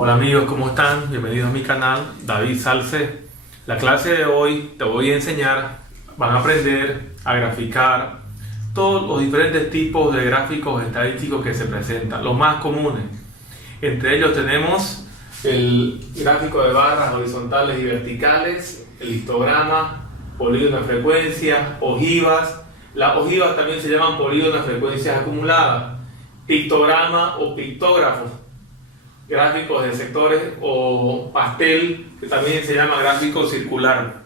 Hola amigos, ¿cómo están? Bienvenidos a mi canal, David Salce. La clase de hoy te voy a enseñar, van a aprender a graficar todos los diferentes tipos de gráficos estadísticos que se presentan, los más comunes. Entre ellos tenemos el gráfico de barras horizontales y verticales, el histograma, polígono de frecuencias, ojivas. Las ojivas también se llaman polígono de frecuencias acumuladas, pictograma o pictógrafo, gráficos de sectores o pastel, que también se llama gráfico circular.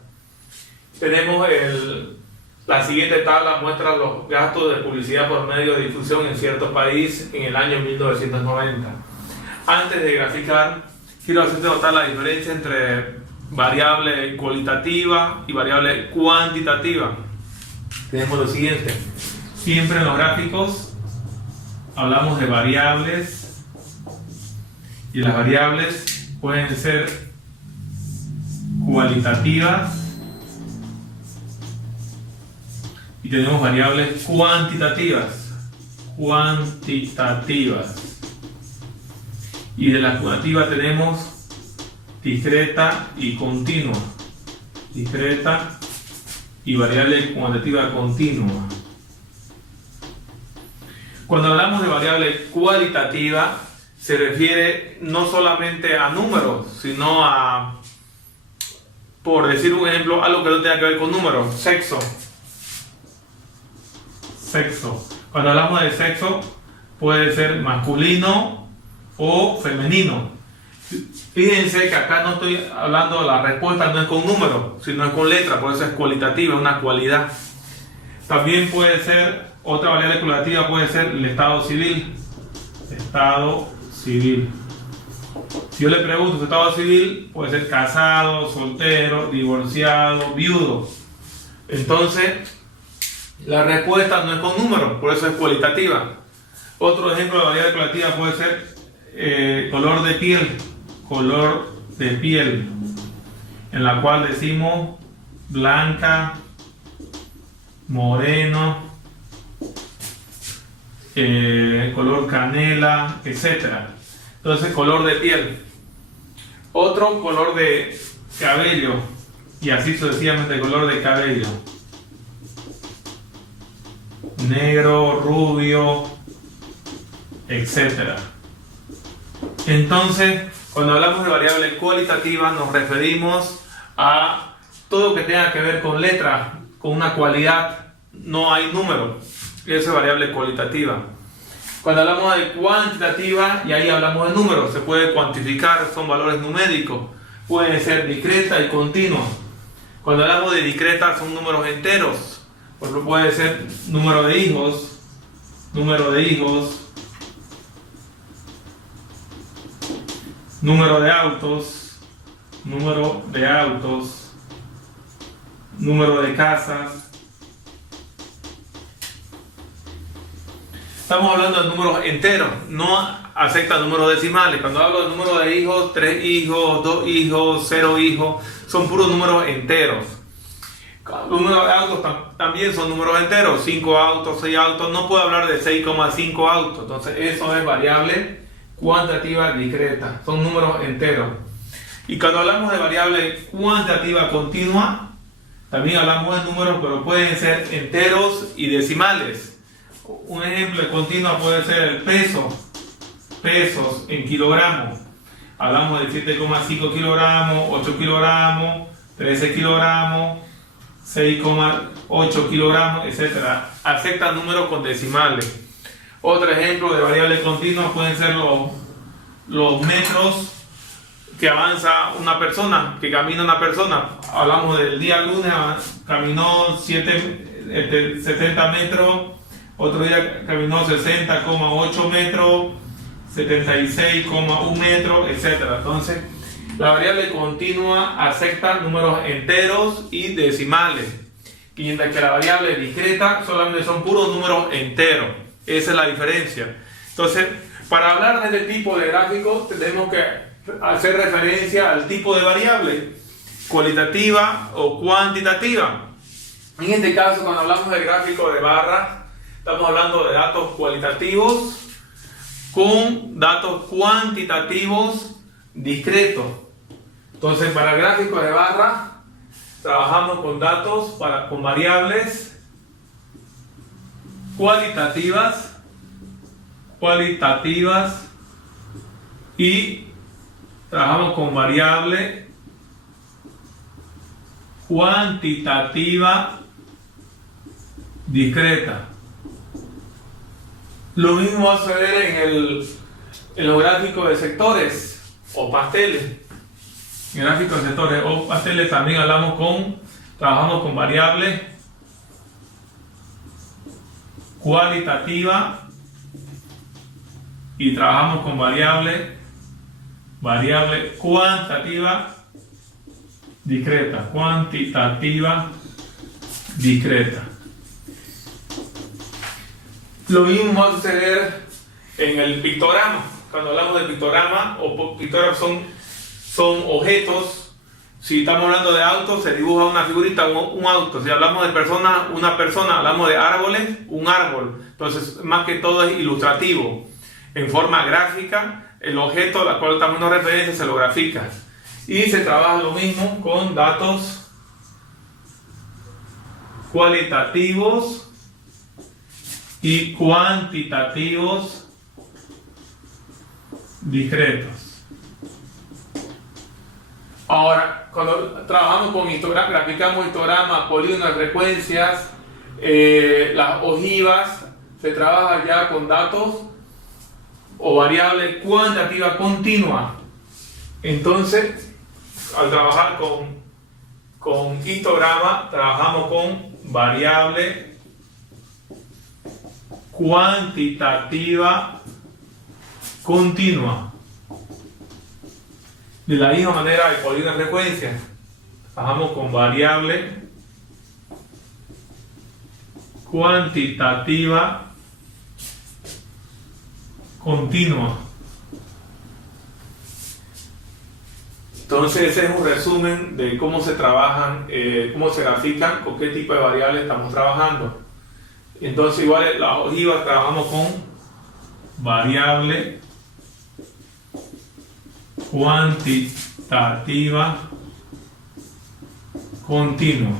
Tenemos la siguiente tabla, muestra los gastos de publicidad por medio de difusión en cierto país en el año 1990. Antes de graficar, quiero hacerte notar la diferencia entre variable cualitativa y variable cuantitativa. Tenemos lo siguiente: siempre en los gráficos hablamos de variables, y las variables pueden ser cualitativas y tenemos variables cuantitativas. Y de la cuantitativa tenemos discreta y continua. Discreta y variable cuantitativa continua. Cuando hablamos de variable cualitativa, se refiere no solamente a números, sino a, por decir un ejemplo, algo que no tenga que ver con números. Sexo. Cuando hablamos de sexo, puede ser masculino o femenino. Fíjense que acá no estoy hablando, la respuesta no es con números, sino es con letras, por eso es cualitativa, una cualidad. También puede ser, otra variable cualitativa puede ser el estado civil. Estado civil. Si yo le pregunto su estado civil, puede ser casado, soltero, divorciado, viudo. Entonces, la respuesta no es con números, por eso es cualitativa. Otro ejemplo de variable cualitativa puede ser color de piel. Color de piel, en la cual decimos blanca, moreno, color canela, etcétera. Entonces, color de piel. Otro, color de cabello, y así sucesivamente, color de cabello: negro, rubio, etcétera. Entonces, cuando hablamos de variable cualitativa, nos referimos a todo lo que tenga que ver con letras, con una cualidad. No hay número. Esa es variable cualitativa. Cuando hablamos de cuantitativa, y ahí hablamos de números, se puede cuantificar, son valores numéricos. Pueden ser discreta y continua. Cuando hablamos de discreta, son números enteros. Por ejemplo, puede ser número de hijos, número de autos, número de casas. Estamos hablando de números enteros, no acepta números decimales. Cuando hablo de número de hijos, 3 hijos, 2 hijos, 0 hijos, son puros números enteros. Los números de autos también son números enteros, 5 autos, 6 autos. No puedo hablar de 6,5 autos, entonces eso es variable cuantitativa discreta, son números enteros. Y cuando hablamos de variable cuantitativa continua, también hablamos de números, pero pueden ser enteros y decimales. Un ejemplo de continua puede ser el peso, pesos en kilogramos. Hablamos de 7,5 kilogramos, 8 kilogramos, 13 kilogramos, 6,8 kilogramos, etc. Aceptan números con decimales. Otro ejemplo de variable continua pueden ser los metros que avanza una persona, que camina una persona. Hablamos del día lunes, caminó 70 metros, otro día caminó 60,8 metros, 76,1 metros, etc. Entonces, la variable continua acepta números enteros y decimales, mientras que la variable discreta solamente son puros números enteros. Esa es la diferencia. Entonces, para hablar de este tipo de gráfico, tenemos que hacer referencia al tipo de variable, cualitativa o cuantitativa. En este caso, cuando hablamos del gráfico de barras, estamos hablando de datos cualitativos con datos cuantitativos discreto. Entonces, para el gráfico de barra, trabajamos con datos, con variables cualitativas y trabajamos con variable cuantitativa discreta. Lo mismo va a suceder en los gráficos de sectores o pasteles. En gráficos de sectores o pasteles también trabajamos con variable cualitativa y trabajamos con variable cuantitativa discreta. Lo mismo va a suceder en el pictograma. Cuando hablamos de pictograma, pictogramas son objetos. Si estamos hablando de autos, se dibuja una figurita, un auto. Si hablamos de personas, una persona. Hablamos de árboles, un árbol. Entonces, más que todo es ilustrativo. En forma gráfica, el objeto al cual estamos dando referencia se lo grafica. Y se trabaja lo mismo con datos cualitativos y cuantitativos discretos. Ahora, cuando trabajamos con graficamos histogramas, polígonos, frecuencias, las ojivas, se trabaja ya con datos o variable cuantitativa continua. Entonces, al trabajar con histograma, trabajamos con variable cuantitativa continua. De la misma manera, el polígono de frecuencia, trabajamos con variable cuantitativa continua. Entonces, ese es un resumen de cómo se trabajan, cómo se grafican, con qué tipo de variables estamos trabajando. Entonces, igual las ojivas trabajamos con variable cuantitativa continua.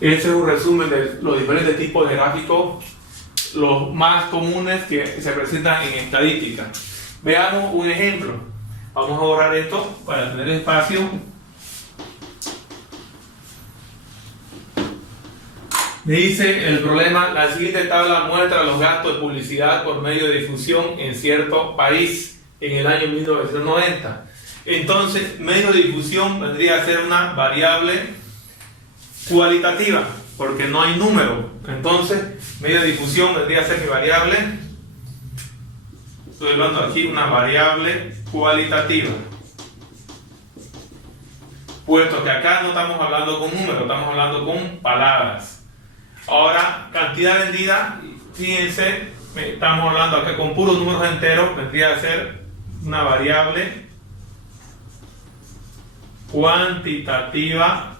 Ese es un resumen de los diferentes tipos de gráficos, los más comunes que se presentan en estadística. Veamos un ejemplo. Vamos a borrar esto para tener espacio. Me dice el problema: la siguiente tabla muestra los gastos de publicidad por medio de difusión en cierto país en el año 1990. Entonces, medio de difusión vendría a ser una variable cualitativa, porque no hay número. Entonces, medio de difusión vendría a ser mi variable. Estoy hablando aquí una variable cualitativa, puesto que acá no estamos hablando con números, estamos hablando con palabras. Ahora, cantidad vendida, fíjense, estamos hablando acá con puros números enteros, vendría a ser una variable cuantitativa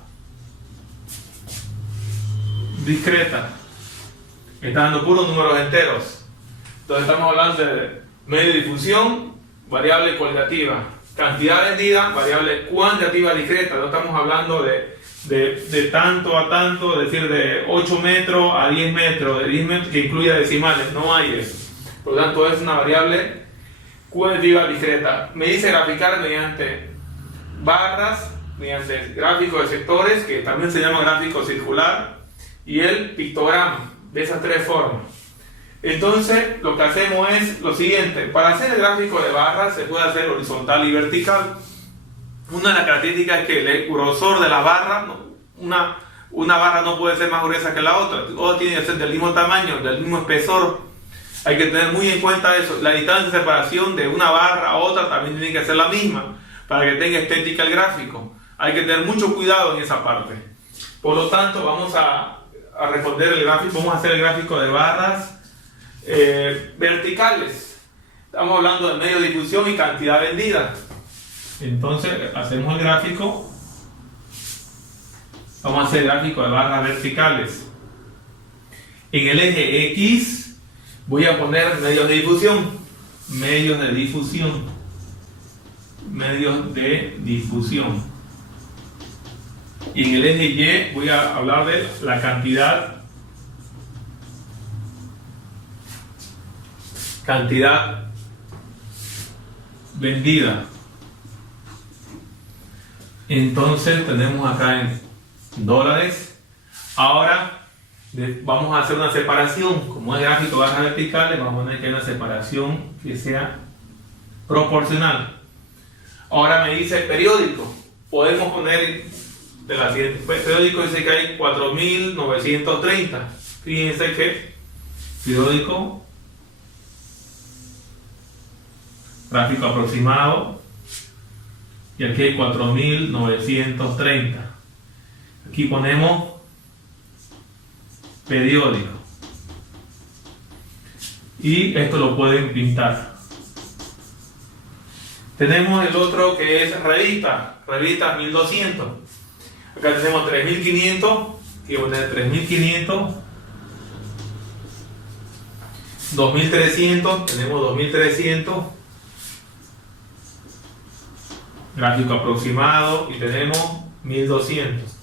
discreta. Está dando puros números enteros. Entonces estamos hablando de medio de difusión, variable cualitativa. Cantidad vendida, variable cuantitativa discreta. No estamos hablando de tanto a tanto, es decir, de 8 metros a 10 metros, de 10 metros que incluya decimales. No hay eso. Por lo tanto, es una variable cuantitativa discreta. Me dice graficar mediante barras, mediante gráfico de sectores, que también se llama gráfico circular, y el pictograma, de esas tres formas. Entonces, lo que hacemos es lo siguiente: para hacer el gráfico de barras se puede hacer horizontal y vertical. Una de las características es que el grosor de la barra, una barra no puede ser más gruesa que la otra, o tiene que ser del mismo tamaño, del mismo espesor. Hay que tener muy en cuenta eso. La distancia de separación de una barra a otra también tiene que ser la misma, para que tenga estética el gráfico. Hay que tener mucho cuidado en esa parte. Por lo tanto, vamos a responder el gráfico, vamos a hacer el gráfico de barras verticales. Estamos hablando de medio de difusión y cantidad vendida. Entonces hacemos el gráfico. Vamos a hacer el gráfico de barras verticales. En el eje X voy a poner medios de difusión. Medios de difusión. medios de difusión. Y en el eje Y voy a hablar de la cantidad vendida. Entonces tenemos acá en dólares. Ahora vamos a hacer una separación. Como es gráfico de barras verticales, vamos a poner que hay una separación que sea proporcional. Ahora me dice periódico. Podemos poner de la siguiente. Periódico dice que hay 4.930. Fíjense que periódico, gráfico aproximado, y aquí hay 4.930. Aquí ponemos periódico, y esto lo pueden pintar. Tenemos el otro que es revista 1200. Acá tenemos 3500, que poner 3500, 2300, tenemos 2300, gráfico aproximado, y tenemos 1200.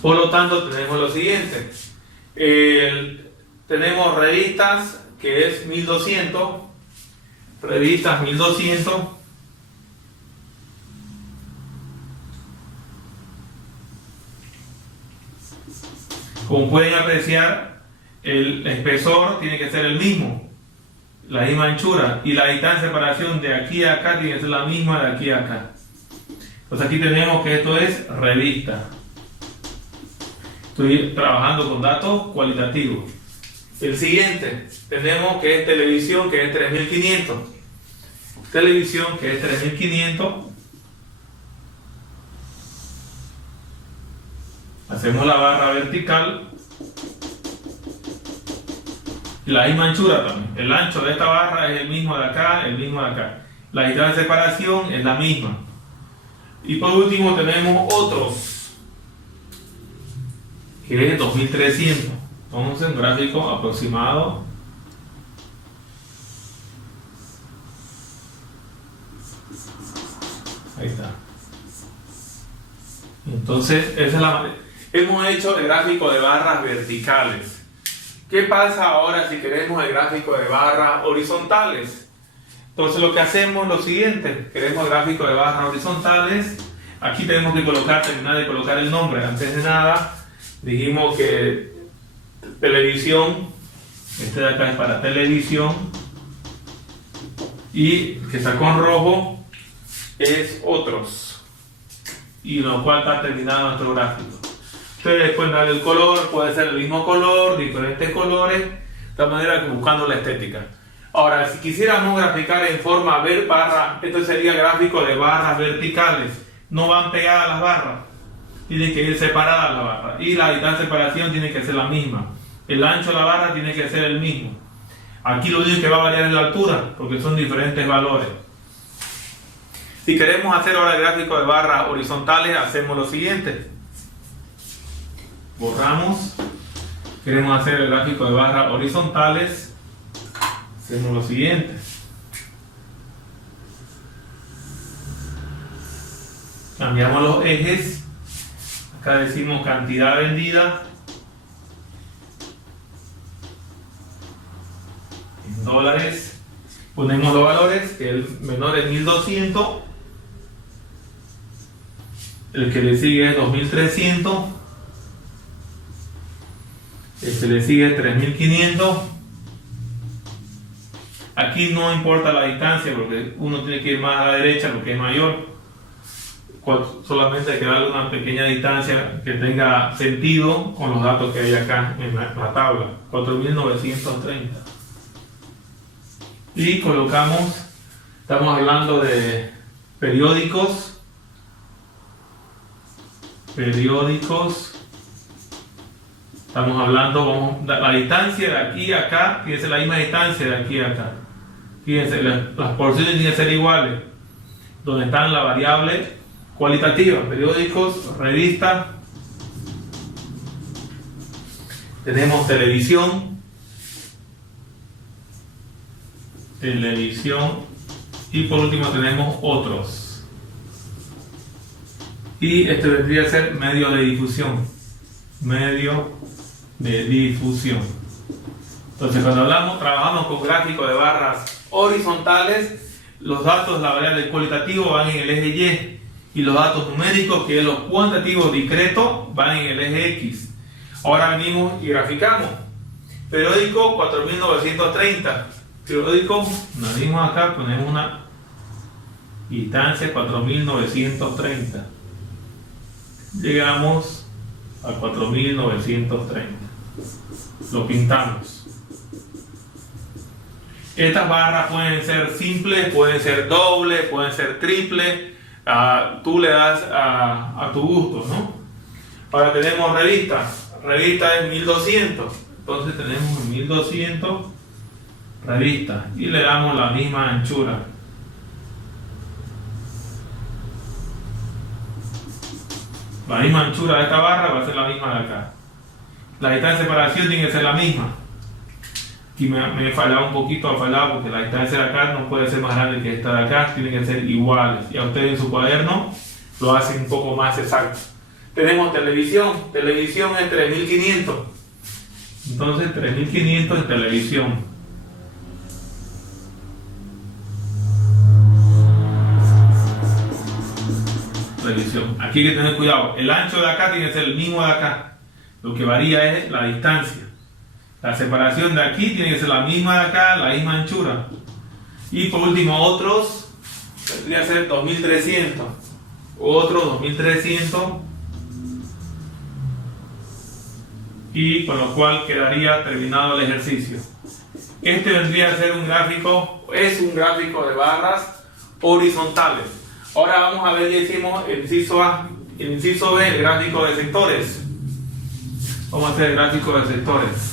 Por lo tanto, tenemos lo siguiente. Tenemos revistas, que es 1200, revistas 1200, como pueden apreciar, el espesor tiene que ser el mismo, la misma anchura, y la distancia de separación de aquí a acá tiene que ser la misma de aquí a acá. Entonces aquí tenemos que esto es revista. Estoy trabajando con datos cualitativos. El siguiente tenemos que es televisión, que es 3500. Televisión, que es 3500. Hacemos la barra vertical y la misma anchura también. El ancho de esta barra es el mismo de acá, el mismo de acá. La distancia de separación es la misma. Y por último tenemos otros, que es 2300. Entonces, un gráfico aproximado. Ahí está. Entonces, esa es la manera. Hemos hecho el gráfico de barras verticales. ¿Qué pasa ahora si queremos el gráfico de barras horizontales? Entonces lo que hacemos es lo siguiente. Queremos el gráfico de barras horizontales. Aquí tenemos que terminar de colocar el nombre. Antes de nada, dijimos que televisión, este de acá es para televisión, y que está con rojo es otros, y lo cual está terminado nuestro gráfico. Ustedes pueden darle el color, puede ser el mismo color, diferentes colores, de manera que buscando la estética. Ahora, si quisiéramos graficar en forma barra, esto sería gráfico de barras verticales. No van pegadas las barras, tienen que ir separadas las barras, y la distancia de separación tiene que ser la misma. El ancho de la barra tiene que ser el mismo. Aquí lo único que va a variar es la altura, porque son diferentes valores. Si queremos hacer ahora el gráfico de barras horizontales, hacemos lo siguiente. Borramos. Queremos hacer el gráfico de barras horizontales. Hacemos lo siguiente. Cambiamos los ejes. Acá decimos cantidad vendida en dólares. Ponemos los valores, que el menor es 1200, el que le sigue es 2300, el que le sigue es 3500. Aquí no importa la distancia porque uno tiene que ir más a la derecha porque es mayor. Solamente hay que darle una pequeña distancia que tenga sentido con los datos que hay acá en la tabla. 4930. Y colocamos, estamos hablando de periódicos. Estamos hablando, la distancia de aquí a acá tiene que ser la misma distancia de aquí a acá. Fíjense, las porciones tienen que ser iguales. Donde están la variable cualitativa, periódicos, revistas. Tenemos televisión. televisión, y por último tenemos otros. Y este vendría a ser medio de difusión. Medio de difusión. Entonces, cuando trabajamos con gráficos de barras horizontales, los datos, la variable cualitativo, van en el eje Y, y los datos numéricos, que es los cuantitativos discretos, van en el eje X. Ahora venimos y graficamos. Periódico 4930. Periódico, nos venimos acá, ponemos una instancia 4930. Llegamos a 4930. Lo pintamos. Estas barras pueden ser simples, pueden ser dobles, pueden ser triples. Tú le das a tu gusto, ¿no? Ahora tenemos revistas. Revista es 1200. Entonces tenemos 1200 revistas y le damos la misma anchura. La misma anchura de esta barra va a ser la misma de acá. La distancia de separación tiene que ser la misma. Aquí me he fallado un poquito, porque la distancia de acá no puede ser más grande que esta de acá, tienen que ser iguales. Y a ustedes en su cuaderno lo hacen un poco más exacto. Tenemos televisión es 3500. Entonces 3500 en televisión. Aquí hay que tener cuidado. El ancho de acá tiene que ser el mismo de acá. Lo que varía es la distancia. La separación de aquí tiene que ser la misma de acá, la misma anchura. Y por último, otros tendría que ser 2300. Otros 2300. Y con lo cual quedaría terminado el ejercicio. Este vendría a ser un gráfico de barras horizontales. Ahora vamos a ver, ya hicimos el inciso A, el inciso B, el gráfico de sectores. Vamos a hacer el gráfico de sectores.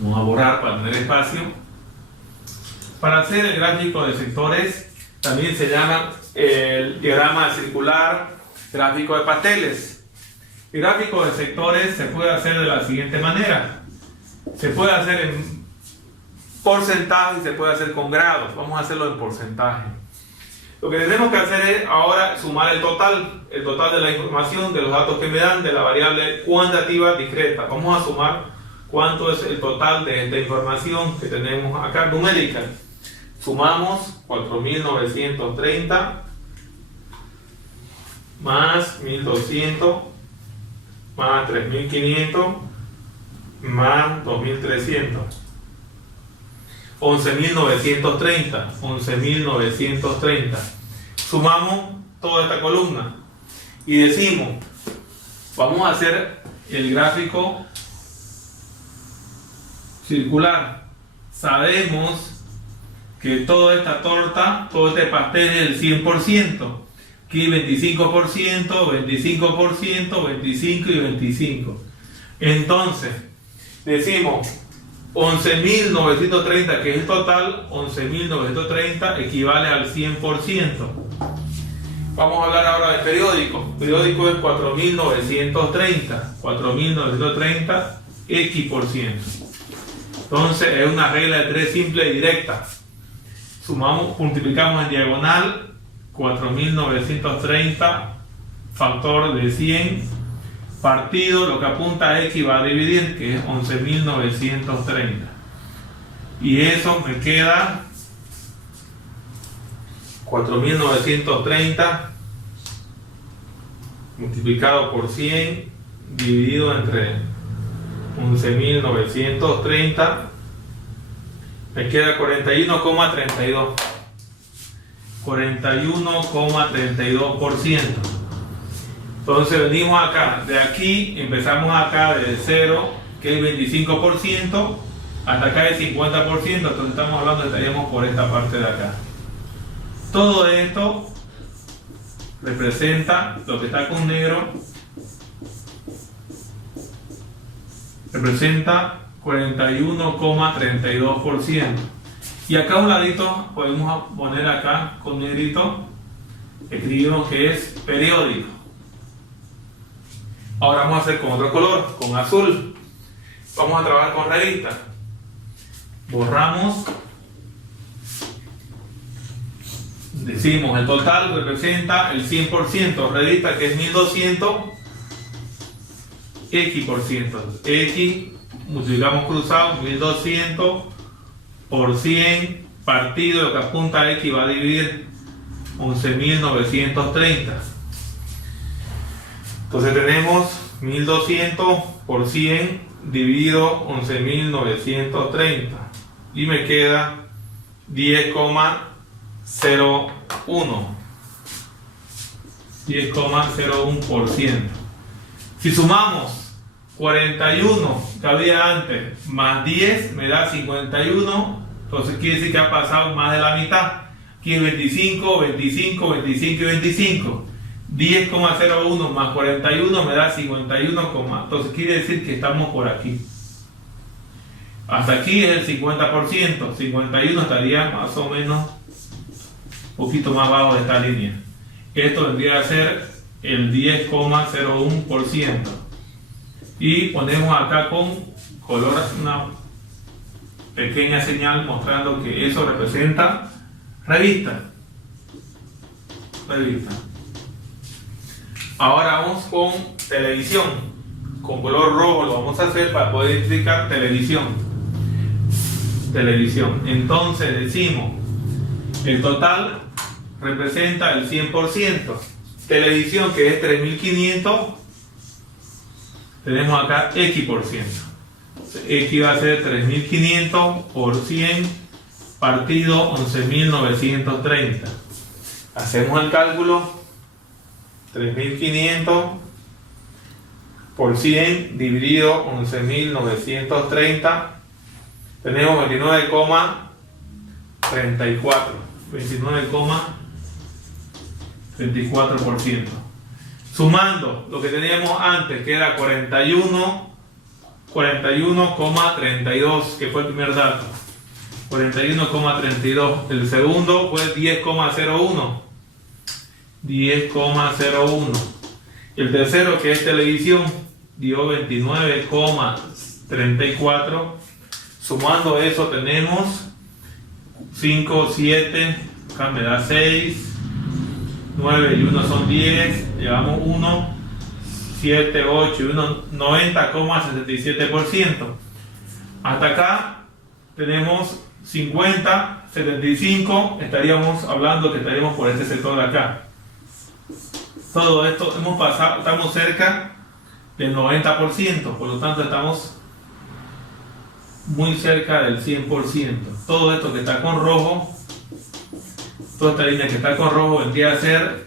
Vamos a borrar para tener espacio. Para hacer el gráfico de sectores, también se llama el diagrama circular, gráfico de pasteles. El gráfico de sectores se puede hacer de la siguiente manera. Se puede hacer en porcentaje y se puede hacer con grados. Vamos a hacerlo en porcentaje. Lo que tenemos que hacer es ahora sumar el total de la información, de los datos que me dan, de la variable cuantitativa discreta. Vamos a sumar cuánto es el total de esta información que tenemos acá numérica. Sumamos 4930 más 1200 más 3500 más 2300. 11.930. Sumamos toda esta columna y decimos, vamos a hacer el gráfico circular. Sabemos que toda esta torta, todo este pastel es el 100%. Aquí 25%, 25%, 25 y 25. Entonces, decimos 11.930, que es el total. 11.930 equivale al 100%. Vamos a hablar ahora de periódico. Periódico es 4.930. 4.930 X%. Entonces es una regla de 3 simple y directa. Sumamos, multiplicamos en diagonal. 4.930 factor de 100 partido lo que apunta a X va a dividir, que es 11.930, y eso me queda 4.930 multiplicado por 100 dividido entre 11.930, me queda 41,32. 41,32%. Entonces venimos acá, de aquí empezamos acá desde 0, que es 25%, hasta acá es 50%, entonces estamos hablando, estaríamos por esta parte de acá. Todo esto representa, lo que está con negro, representa 41,32%. Y acá a un ladito podemos poner acá con negrito, escribimos que es periódico. Ahora vamos a hacer con otro color, con azul. Vamos a trabajar con revista. Borramos. Decimos el total representa el 100%, revista que es 1200 X por ciento. X multiplicamos cruzado 1200 por 100 partido lo que apunta a X va a dividir 11.930. Entonces tenemos 1200 por 100 dividido 11.930 y me queda 10,01%. Si sumamos 41 que había antes más 10 me da 51, entonces quiere decir que ha pasado más de la mitad. Aquí es 25, 25, 25 y 25. 10,01 más 41 me da 51, entonces quiere decir que estamos por aquí. Hasta aquí es el 50%, 51 estaría más o menos un poquito más abajo de esta línea. Esto vendría a ser el 10,01%. Y ponemos acá con color una pequeña señal mostrando que eso representa revista. Ahora vamos con televisión. Con color rojo lo vamos a hacer para poder identificar televisión. Entonces decimos el total representa el 100%. Televisión que es 3500, tenemos acá X por ciento. X va a ser 3500 por 100 partido 11.930. Hacemos el cálculo. 3500 por 100 dividido 11.930, tenemos 29,34%. Sumando lo que teníamos antes, que era 41,32, que fue el primer dato. 41,32. El segundo fue 10,01. Y el tercero, que es televisión, dio 29,34. Sumando eso tenemos 5, 7, acá me da 6, 9 y 1 son 10, llevamos 1, 7, 8 y 1, 90,77%. Hasta acá tenemos 50, 75, estaríamos hablando que estaríamos por este sector de acá. Todo esto hemos pasado, estamos cerca del 90%, por lo tanto estamos muy cerca del 100%. Todo esto que está con rojo, toda esta línea que está con rojo vendría a ser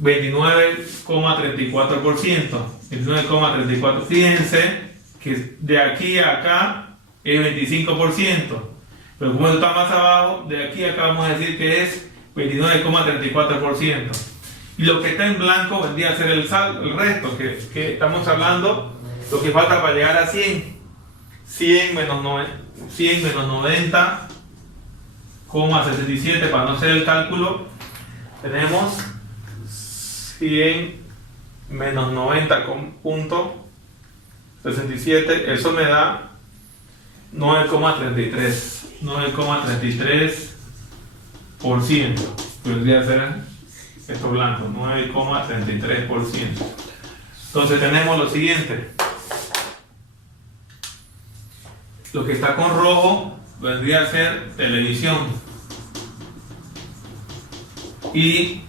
29,34%. 29,34%. Fíjense que de aquí a acá es 25%. Pero como está más abajo, de aquí a acá vamos a decir que es 29,34%. Y lo que está en blanco vendría a ser el resto, que estamos hablando, lo que falta para llegar a 100. 100 menos 90,77, para no hacer el cálculo, tenemos 100 menos 90,67, eso me da 9,33%. Podría ser esto blanco, 9,33%. Entonces tenemos lo siguiente. Lo que está con rojo vendría a ser televisión. Y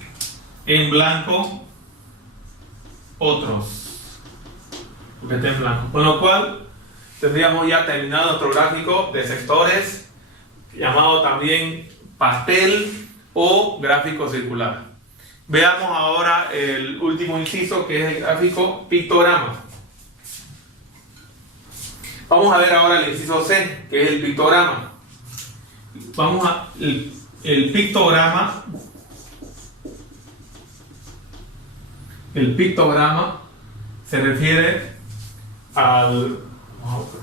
en blanco, otros. Lo que está en blanco. Con lo cual, tendríamos ya terminado nuestro gráfico de sectores, llamado también pastel o gráfico circular. Veamos ahora el último inciso, que es el gráfico pictograma. Vamos a ver ahora el inciso C, que es el pictograma. Vamos a el pictograma. El pictograma se refiere al,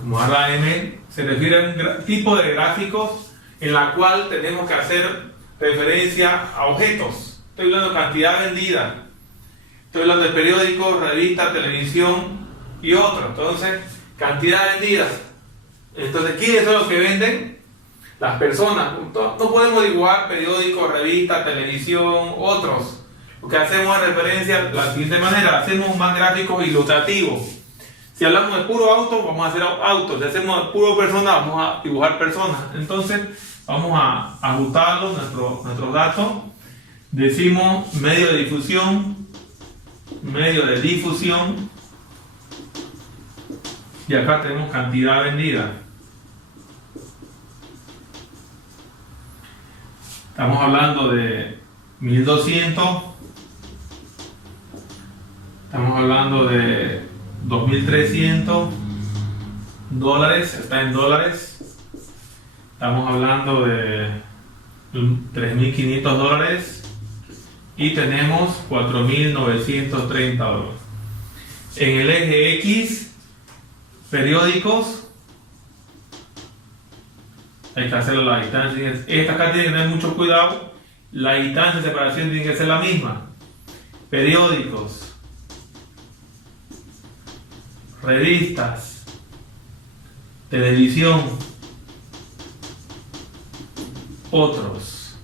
como a la M, se refiere a un tipo de gráficos en la cual tenemos que hacer referencia a objetos. Estoy hablando de cantidad vendida, estoy hablando de periódicos, revistas, televisión y otros. Entonces, cantidad vendida Entonces, ¿quiénes son los que venden? Las personas. No podemos dibujar periódicos, revistas, televisión, otros. Lo que hacemos es referencia de la siguiente manera: hacemos más gráficos ilustrativos. Si hablamos de puro auto, vamos a hacer autos. Si hacemos de puro persona, vamos a dibujar personas. Entonces, vamos a ajustarlos, nuestros datos. Decimos medio de difusión, y acá tenemos cantidad vendida. Estamos hablando de 1200, estamos hablando de 2300 dólares, está en dólares. Estamos hablando de 3500 dólares y tenemos 4930 dólares. En el eje X, periódicos, hay que hacerlo a la distancia. Esta acá tiene que tener mucho cuidado. La distancia de separación tiene que ser la misma. Periódicos, revistas, televisión, otros.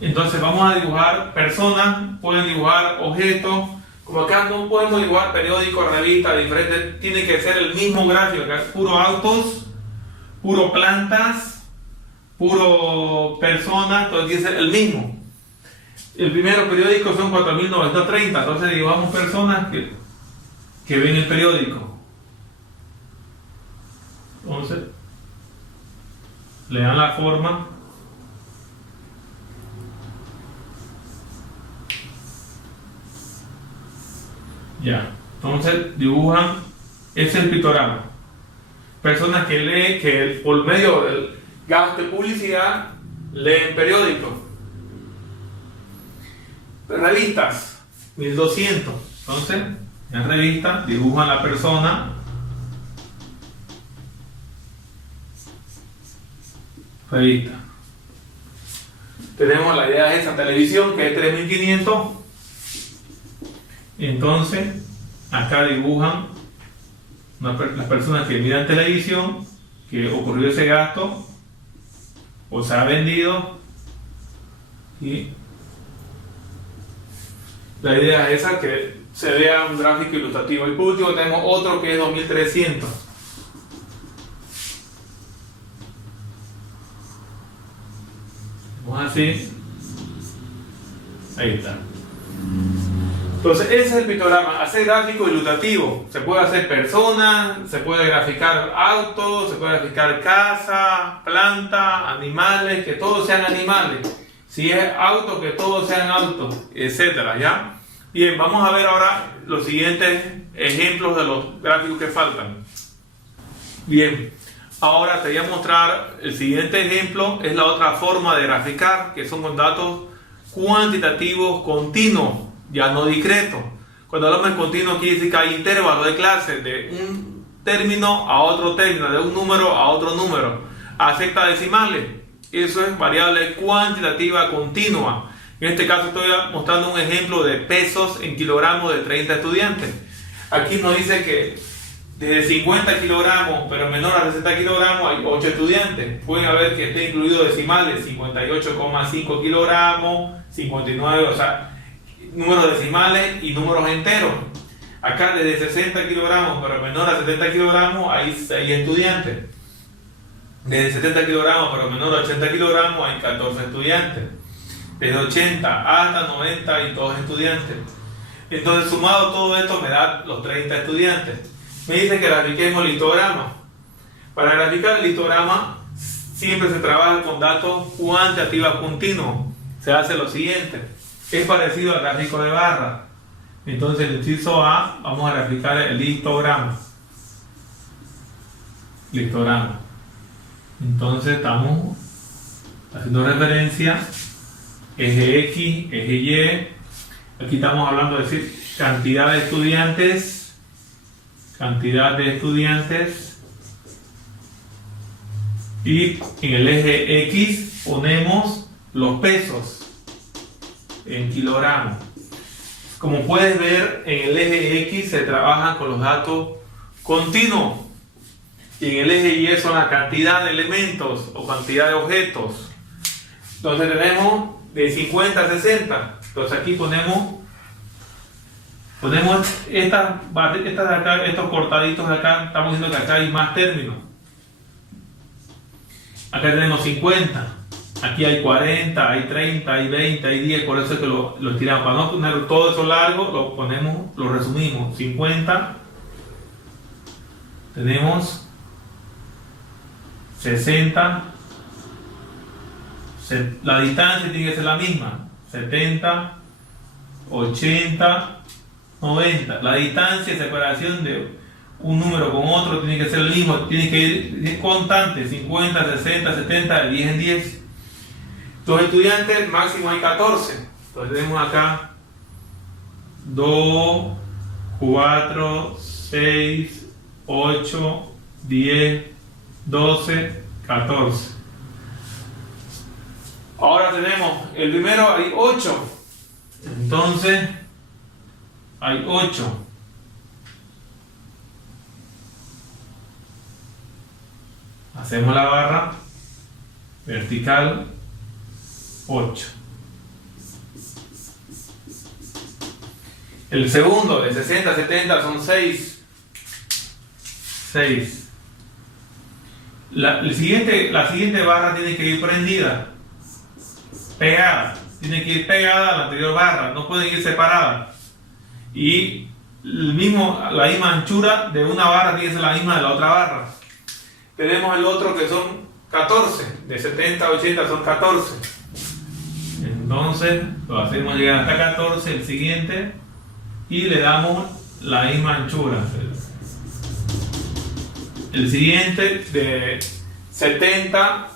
Entonces vamos a dibujar personas, pueden dibujar objetos. Como acá no podemos dibujar periódicos, revistas diferentes, tiene que ser el mismo gráfico. Acá es puro autos, puro plantas, puro personas, entonces tiene que ser el mismo. El primero periódico son 4930, entonces dibujamos personas que ven el periódico. Entonces le dan la forma. Ya, entonces dibujan, ese es el pictograma. Personas que leen, que por medio del gasto de publicidad leen periódicos. Revistas, 1200. Entonces, en revista dibujan la persona. Revista. Tenemos la idea de esa televisión que es 3500. Entonces, acá dibujan las personas que miran televisión, que ocurrió ese gasto, o se ha vendido, y la idea es esa, que se vea un gráfico ilustrativo. Y por último tenemos otro que es 2300. Vamos así. Ahí está. Entonces ese es el pictograma, hacer gráfico ilustrativo. Se puede hacer personas, se puede graficar autos, se puede graficar casa, planta, animales, que todos sean animales. Si es auto, que todos sean autos, etcétera, ¿ya? Bien, vamos a ver ahora los siguientes ejemplos de los gráficos que faltan. Bien, ahora te voy a mostrar el siguiente ejemplo, es la otra forma de graficar, que son con datos cuantitativos continuos, ya no discretos. Cuando hablamos de continuo quiere decir que hay intervalos de clase de un término a otro término, de un número a otro número, a hexadecimales. Eso es variable cuantitativa continua. En este caso estoy mostrando un ejemplo de pesos en kilogramos de 30 estudiantes. Aquí nos dice que desde 50 kilogramos, pero menor a 60 kilogramos, hay 8 estudiantes. Pueden haber que esté incluido decimales, 58,5 kilogramos, 59, o sea, números decimales y números enteros. Acá desde 60 kilogramos, pero menor a 70 kilogramos, hay 6 estudiantes. Desde 70 kilogramos, pero menor a 80 kilogramos, hay 14 estudiantes. Desde 80 hasta 92 estudiantes. Entonces, sumado todo esto, me da los 30 estudiantes. Me dice que grafiquemos el histograma. Para graficar el histograma, siempre se trabaja con datos cuantitativos continuos. Se hace lo siguiente. Es parecido al gráfico de barra. Entonces, el inciso A, vamos a graficar el histograma. Histograma. Entonces, estamos haciendo referencia. Eje X, eje Y. Aquí estamos hablando de decir cantidad de estudiantes. Cantidad de estudiantes. Y en el eje X ponemos los pesos en kilogramos. Como puedes ver, en el eje X se trabaja con los datos continuos. y en el eje Y son la cantidad de elementos o cantidad de objetos. Entonces tenemos de 50 a 60. Entonces aquí ponemos estas de acá, estos cortaditos de acá. Estamos viendo que acá hay más términos. Acá tenemos 50, aquí hay 40, hay 30, hay 20, hay 10, por eso es que lo estiramos. Para no poner todo eso largo, lo resumimos. 50, tenemos 60, la distancia tiene que ser la misma, 70, 80, 90. La distancia de separación de un número con otro tiene que ser el mismo, tiene que ir constante, 50, 60, 70, de 10 en 10. Los estudiantes máximo hay 14. Entonces tenemos acá 2, 4, 6, 8, 10, 12, 14. Ahora tenemos, el primero hay 8. Entonces, hay 8. Hacemos la barra vertical 8. El segundo de 60 a 70 son 6. 6. La siguiente barra tiene que ir prendida, pegada. Tiene que ir pegada a la anterior barra, no pueden ir separadas. Y la misma anchura de una barra tiene que ser la misma de la otra barra. Tenemos el otro que son 14, de 70 a 80 son 14. Entonces lo hacemos llegar hasta 14, el siguiente, y le damos la misma anchura. El siguiente de 70,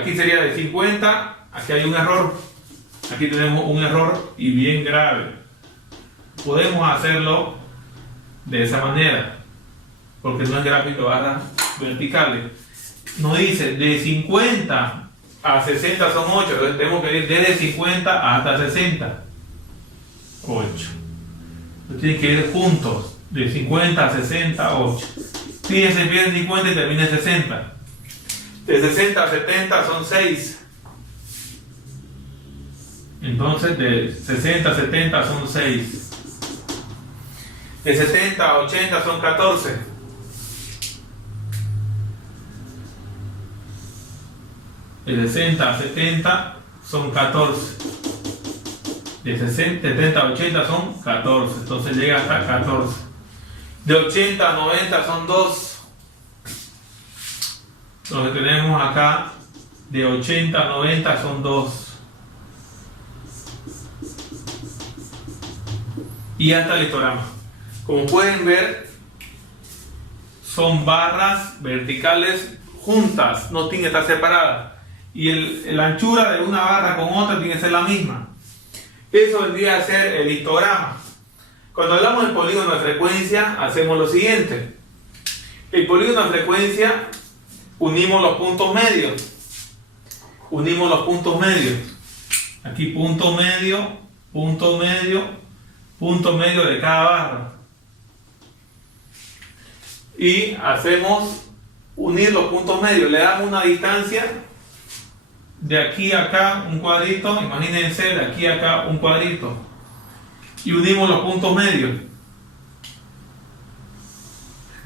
aquí sería de 50, aquí hay un error. Aquí tenemos un error y bien grave. Podemos hacerlo de esa manera, porque no es gráfico de barras verticales. Nos dice de 50 a 60 son 8, entonces tenemos que ir desde 50 hasta 60. 8. Entonces tienen que ir juntos, de 50 a 60, 8. Fíjense, empieza en 50 y termina en 60. De 60 a 70 son 6. Entonces de 60 a 70 son 6. De 70 a 80 son 14. De 60 a 70 son 14. De 70 a 80 son 14. Entonces llega hasta 14. De 80 a 90 son 2. Lo que tenemos acá, de 80 a 90 son 2. Y hasta el histograma. Como pueden ver, son barras verticales juntas, no tienen que estar separadas. Y la anchura de una barra con otra tiene que ser la misma. Eso vendría a ser el histograma. Cuando hablamos del polígono de frecuencia, hacemos lo siguiente. El polígono de frecuencia, unimos los puntos medios. Unimos los puntos medios. Aquí punto medio, punto medio, punto medio de cada barra. Y hacemos unir los puntos medios. Le damos una distancia de aquí a acá, un cuadrito. Imagínense, de aquí a acá, un cuadrito. Y unimos los puntos medios.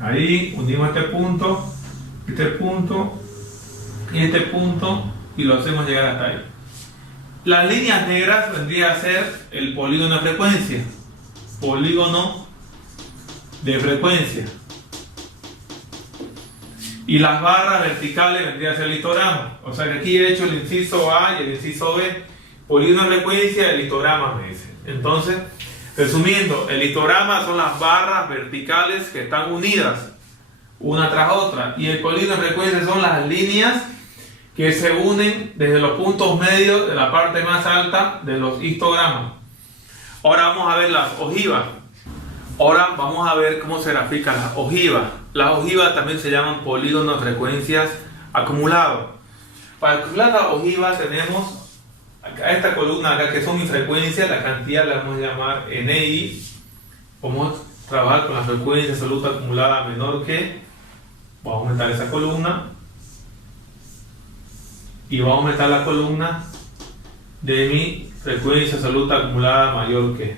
Ahí unimos este punto y este punto, y lo hacemos llegar hasta ahí. Las líneas negras vendría a ser el polígono de frecuencia. Polígono de frecuencia. Y las barras verticales vendría a ser el histograma. O sea que aquí he hecho el inciso A y el inciso B. Polígono de frecuencia, el histograma me dice. Entonces, resumiendo, el histograma son las barras verticales que están unidas una tras otra. Y el polígono de frecuencia son las líneas que se unen desde los puntos medios de la parte más alta de los histogramas. Ahora vamos a ver las ojivas. Ahora vamos a ver cómo se grafican las ojivas. Las ojivas también se llaman polígonos de frecuencias acumulados. Para calcular las ojivas tenemos a esta columna acá que son mis frecuencias, la cantidad la vamos a llamar NI. Vamos a trabajar con la frecuencia absoluta acumulada menor que Voy a aumentar esa columna. Y voy a aumentar la columna de mi frecuencia absoluta acumulada mayor que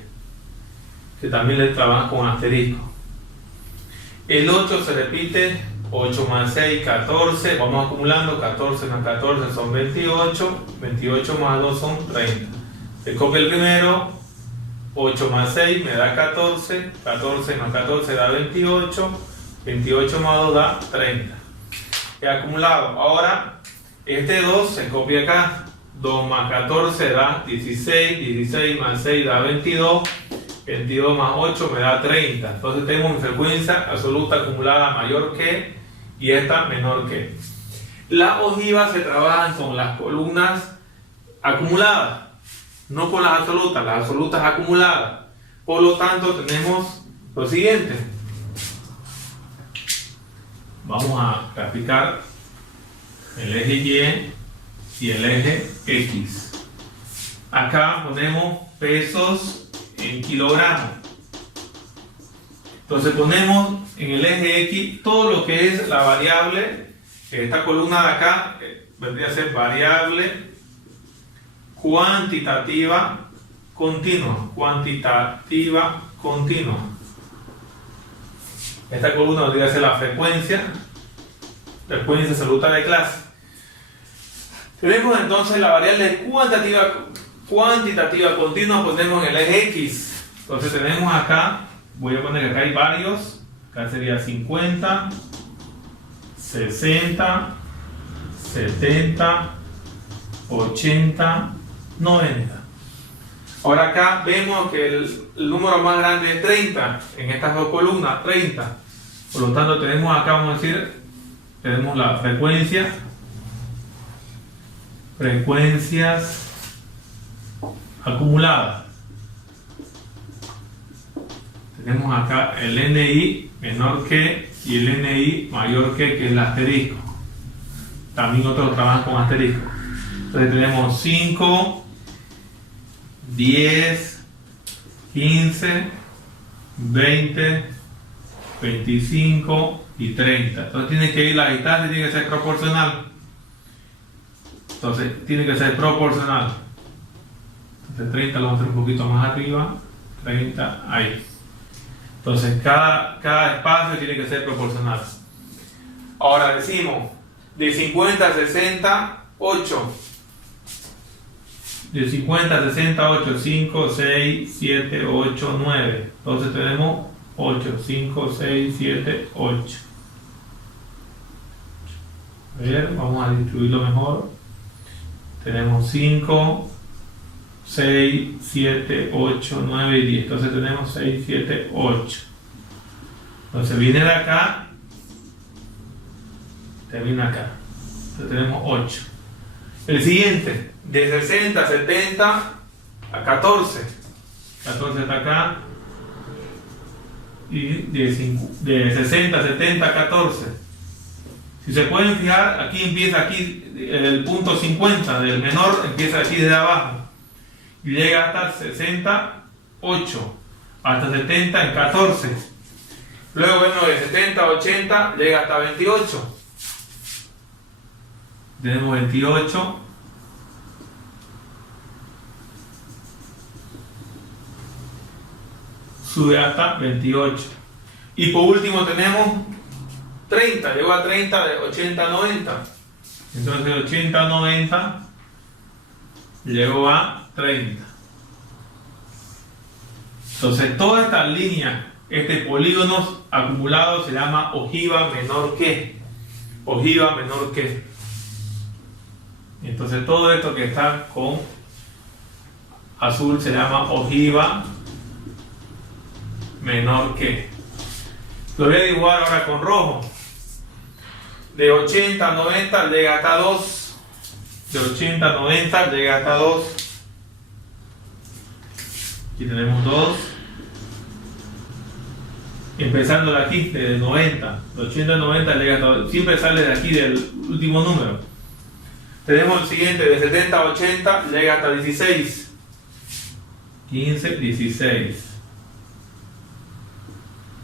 también le trabajan con asterisco. El 8 se repite, 8 más 6, 14, vamos acumulando, 14 más 14 son 28, 28 más 2 son 30. Se copia el primero, 8 más 6 me da 14, 14 más 14 da 28, 28 más 2 da 30. He acumulado. Ahora, este 2 se copia acá, 2 más 14 da 16, 16 más 6 da 22, 22 más 8 me da 30. Entonces tengo mi frecuencia absoluta acumulada mayor que y esta menor que. Las ojivas se trabajan con las columnas acumuladas, no con las absolutas acumuladas. Por lo tanto tenemos lo siguiente. Vamos a graficar el eje Y y el eje X. Acá ponemos pesos en kilogramos. Entonces ponemos en el eje X todo lo que es la variable. Esta columna de acá vendría a ser variable cuantitativa continua. Cuantitativa continua. Esta columna vendría a ser la frecuencia absoluta de clase. Tenemos entonces la variable cuantitativa continua, ponemos en el eje X. Entonces tenemos acá, voy a poner que acá hay varios, acá sería 50, 60, 70, 80, 90. Ahora acá vemos que el número más grande es 30, en estas dos columnas, 30. Por lo tanto tenemos acá, vamos a decir, tenemos la frecuencias acumuladas. Tenemos acá el NI menor que y el NI mayor que es el asterisco. También otros trabajan con asterisco. Entonces tenemos 5, 10, 15, 20, 25 y 30. Entonces tiene que ir la distancia, tiene que ser proporcional. Entonces tiene que ser proporcional. Entonces 30 lo vamos a hacer un poquito más arriba. 30 ahí. Entonces cada espacio tiene que ser proporcional. Ahora decimos de 50 a 60, 8. De 50 a 60, 8, 5, 6, 7, 8, 9. Entonces tenemos 8, 5, 6, 7, 8. A ver, vamos a distribuirlo mejor. Tenemos 5, 6, 7, 8, 9 y 10. Entonces tenemos 6, 7, 8. Entonces viene de acá, termina acá. Entonces tenemos 8. El siguiente, de 60 a 70 a 14. 14 está acá. Y de 60 a 70 a 14. Si se pueden fijar, aquí empieza el punto 50 del menor, empieza aquí desde abajo. Y llega hasta 68, hasta 70 en 14. Luego vemos de 70 a 80, llega hasta 28. Tenemos 28. Sube hasta 28. Y por último tenemos 30, llegó a 30 de 80 a 90. Entonces de 80 a 90 llegó a 30. Entonces toda esta línea, este polígono acumulado se llama ojiva menor que. Ojiva menor que. Entonces todo esto que está con azul se llama ojiva menor que. Lo voy a dibujar ahora con rojo. De 80 a 90 llega hasta 2. De 80 a 90 llega hasta 2. Aquí tenemos 2. Empezando de aquí, de 90. De 80 a 90 llega hasta 2. Siempre sale de aquí del último número. Tenemos el siguiente, de 70 a 80 llega hasta 16. 15, 16.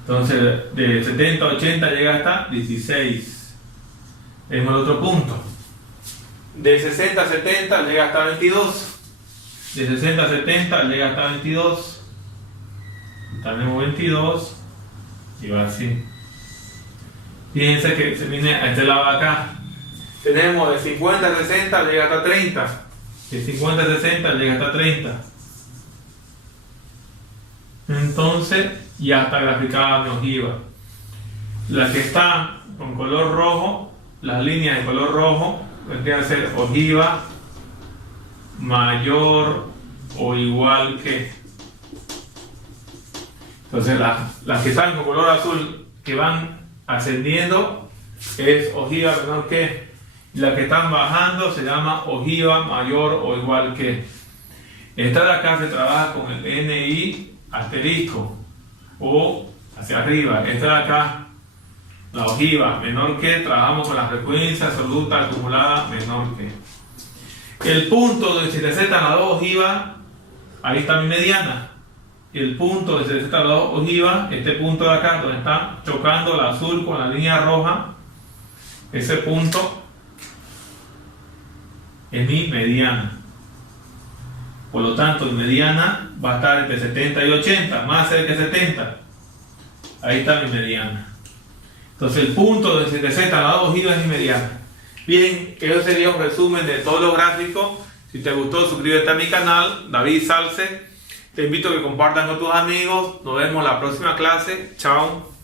Entonces de 70 a 80 llega hasta 16. Tenemos el otro punto. De 60 a 70 llega hasta 22. De 60 a 70 llega hasta 22. Tenemos 22. Y va así. Fíjense que se viene a este lado de acá. Tenemos de 50 a 60 llega hasta 30. De 50 a 60 llega hasta 30. Entonces ya está graficada mi ojiva. La que está con color rojo, las líneas de color rojo, tendría que ser ojiva mayor o igual que. Entonces las que están con color azul, que van ascendiendo, es ojiva menor que. Las que están bajando se llama ojiva mayor o igual que. Esta de acá se trabaja con el NI asterisco o hacia arriba. Esta de acá, la ojiva menor que, trabajamos con la frecuencia absoluta acumulada menor que. El punto de 7Z en la 2 ojiva, ahí está mi mediana. El punto de 7Z en la 2 ojiva, este punto de acá donde está chocando el azul con la línea roja, ese punto es mi mediana. Por lo tanto, mi mediana va a estar entre 70 y 80, más cerca de 70. Ahí está mi mediana. Entonces el punto de 7Z a la 2 ojiva es mi mediana. Bien, eso sería un resumen de todos los gráficos. Si te gustó, suscríbete a mi canal, David Salce. Te invito a que compartan con tus amigos. Nos vemos en la próxima clase. Chao.